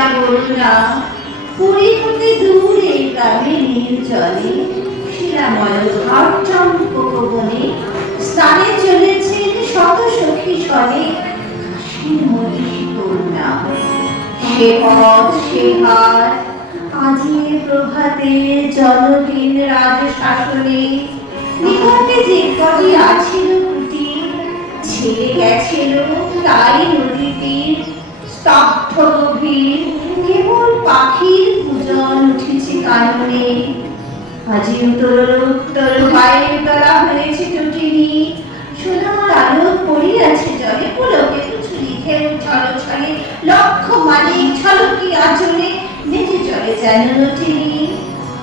না বলো না, পুরী হতে দূরে গ্রামে নীল জলে শিলাময় ঘাট চম্পক বনে স্থানে চলেছেন শত সখী স্বরে কাশীর মতি শীতল নাম। সে পথ সে হাট আজি প্রভাতে জলহীন রাজশাসনে নিকটে যে কটি আছিল কুটি ছেড়ে গেছিল তাই নদীতে স্তব্ধ গভীর কেবল পাখির পূজন উঠেছে কাননে। আজি উত্তর পায়ের তলা হয়েছে টুটিনি সোনার আলো পড়িয়াছে জলে পুলকে কুচুরি ঢেউ ছলো ছলে লক্ষ মানিক ছলকি আঁচলে নেচে চলে যেন নটিনি।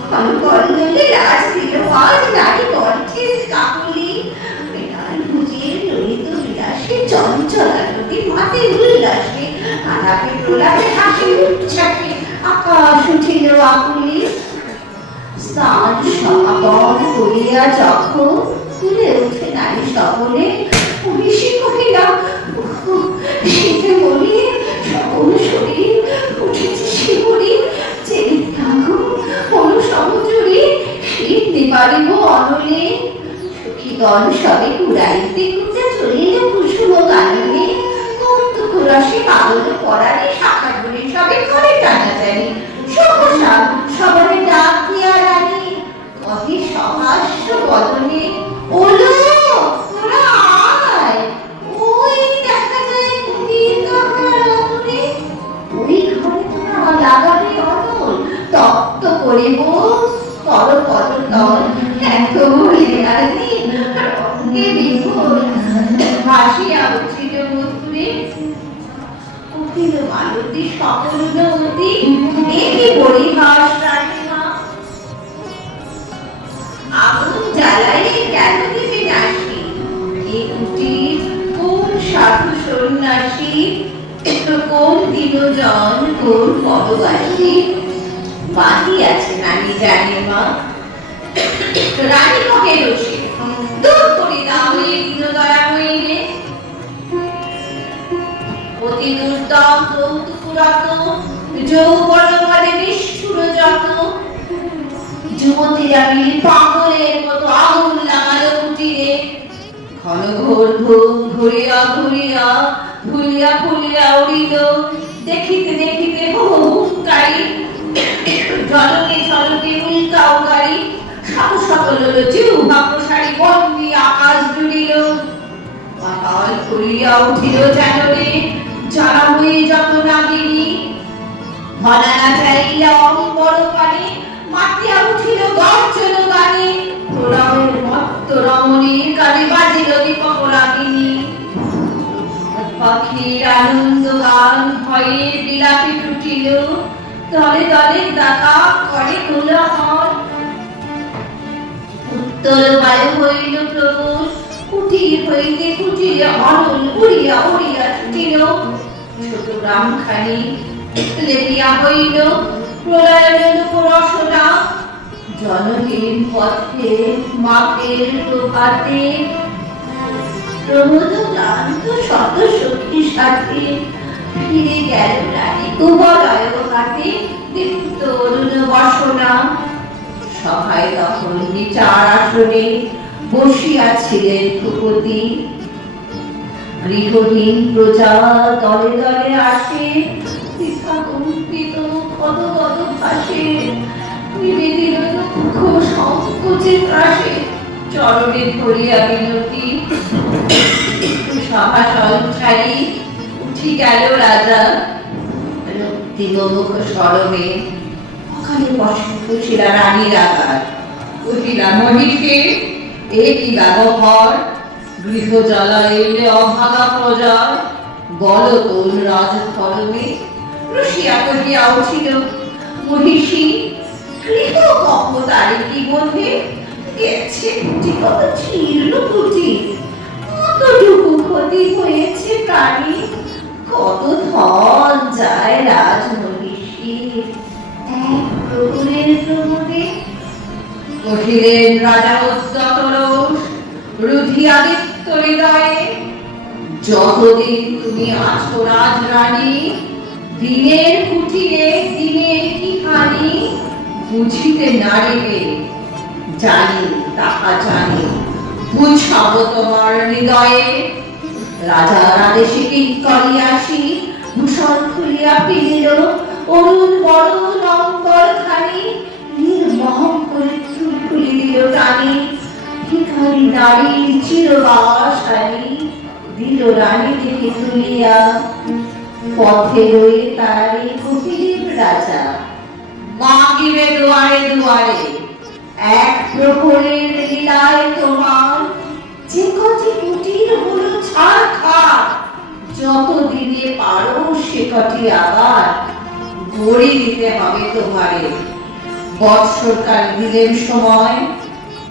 কলকল্লোলে রাজ দিল আজ নারী কণ্ঠের কাকলি মৃণাল ভুজের ললিত বিলাসে চঞ্চলা নদী মাতে উল্লাসে আলাপে প্রলাপে হাসি উচ্ছ্বাসে আকাশ উঠিল আকুলি। স্নান সমাপন করিয়া যখন তুলে উঠে নারী সকলে পুলিশি কহিলা শীতে মরিয়ে সকল শরীর উঠেছে শিবরি চেরিত্যাগু অনুসমজুরি শীত নিবারিব অনলে। সখীগণ সবে কুড়াইতে কুড়ে চলিল কুসুম গাননে কৌতুক রসে পাগল পরাণে শাখা গুলি সবে ঘরে টানাটানি সহসা সবারে ডাক দিয়া রানী কহে সহাস্য বদনে ওলো তোরা আয় ওই দেখা যায় কুটির কাহার অতনে ওই ঘরে তোরা লাগাবে অনল তপ্ত করিব তর পদতল এত বলিলে রানী রঙ্গে বিভোর ভাসিয়া উঠিল মধুরে উঠিল মালতী সকল নদী একে পরিহাস রানীমা। আগুন জ্বালাইলে কেন দিবে নাসি এ কুটির কোন সাধু সন্ন্যাসী কোন দিনজন কোন পরবাসী বাঁধিয়াছে রানী জানে মা। রানী কহে রসে দূর করে দাও এই দীনদয়া হইলে অতি দুর্দম কৌতুকরত যৌবন বলে নিষ্ঠুর যত যুবতীরা মিলি পাগলের মতো আগুন লাগালো কুটিরে ঘন ঘোর ঘুম ঘুরিয়া ঘুরিয়া ভুলিয়া ফুলিয়া উড়িল দেখিতে দেখিতে হুঙ্কারি জলকে ঝলকে উল্কাও গাড়ি সাধু সকল জিহ্বা প্রসারী বন্দি আকাশ জুড়িল পাতাল করিয়া উঠিল জানরে যারা হয়ে যত নাগিনী ভনানা চাইয়া অম্বর পানে মাতিয়া উঠিল গর্জন গানে প্রণবের মত্ত রমণী কানে বাজিল দীপক রাগিনী পাখির আনন্দ গান ভয়ে বিলাপে টুটিল দলে দলে ডাকা করে কোলাহল উত্তর বায়ু হইল প্রবল কুটির হইতে কুটিরে অনল উড়িয়া উড়িয়া ছুটিল ছোট গ্রামখানি লেপিয়া হইল প্রলয়ের রসনা জনহীন পথে মাপের প্রভাতে প্রমোদ ক্লান্ত শত সখীর সাথে ফিরে গেল রানী কুবলয় ঘাটে দীপ্ত অরুণ বসনা। সভায় তখন বিচার আসনে বসিয়াছিলেন ভূপতি গৃহহীন প্রজা দলে দলে আসে পিতা কম্পিত কত কত ভাসে নিবেদিত দুঃখ সংকোচে ত্রাসে চরণে ধরিয়া বিনতি সভাসল ছাড়ি উঠি গেল রাজা রক্তিমুখ স্বরমে অকালে বসিল রানীর আঘাত কহিলা মহিষে এ কি ব্যবহার গৃহ জ্বালাইলে অভাগা প্রজা বল কোন রাজধর্মে রসিয়া কহিয়া উঠিল মহিষী গৃহ কপতারে কি বোধে গেছে কুটি কত ছিন্ন কুটি কতটুকু ক্ষতি হয়েছে প্রাণী কত ধন যায় রাজমহিষীর এক প্রহরের প্রমোদে। কহিলেন রাজা উদ্যত রোষ রুধি আদিত্য হৃদয়ে যতদিন তুমি আছো রাজরানী দিনের কুটিরে দিনের কি হানি বুঝিতে নারিবে, জানি তাহা জানি, বুঝাবো তোমার হৃদয়ে। রাজার আদেশে কিঙ্করী আসি, ভূষণ খুলিয়া ফিরিল, অরুণ বড় লম্বর খানি, নির্মম করে চুল খুলি দিল টানি। ভিখারি নারীর চিরবাসানি, দিল রানী থেকে তুলিয়া। পথে রয়ে তারে কহিলেন রাজা, মাগিবে দুয়ারে দুয়ারে, এক প্রহরের লীলায় তোমার যে কটি কুটির হলো ছারখার, যত দিনে পারো সে কটি আবার গড়ি দিতে হবে তোমারে। বৎসরকাল দিলেন সময়,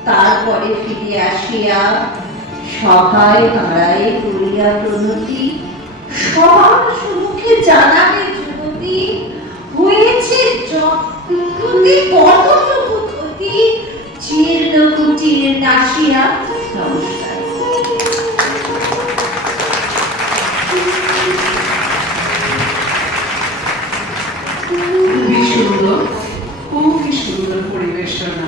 তারপরে ফিরে আসিয়া সভায় দাঁড়ায় করিয়া প্রণতি, সবার সম্মুখে জানাবে যুবতী, হয়েছে যতটুকুতে কতটুকু ক্ষতি, জীর্ণ কুটির নাসিয়া। নমস্কার। খুবই সুন্দর, খুবই সুন্দর পরিবেশনা।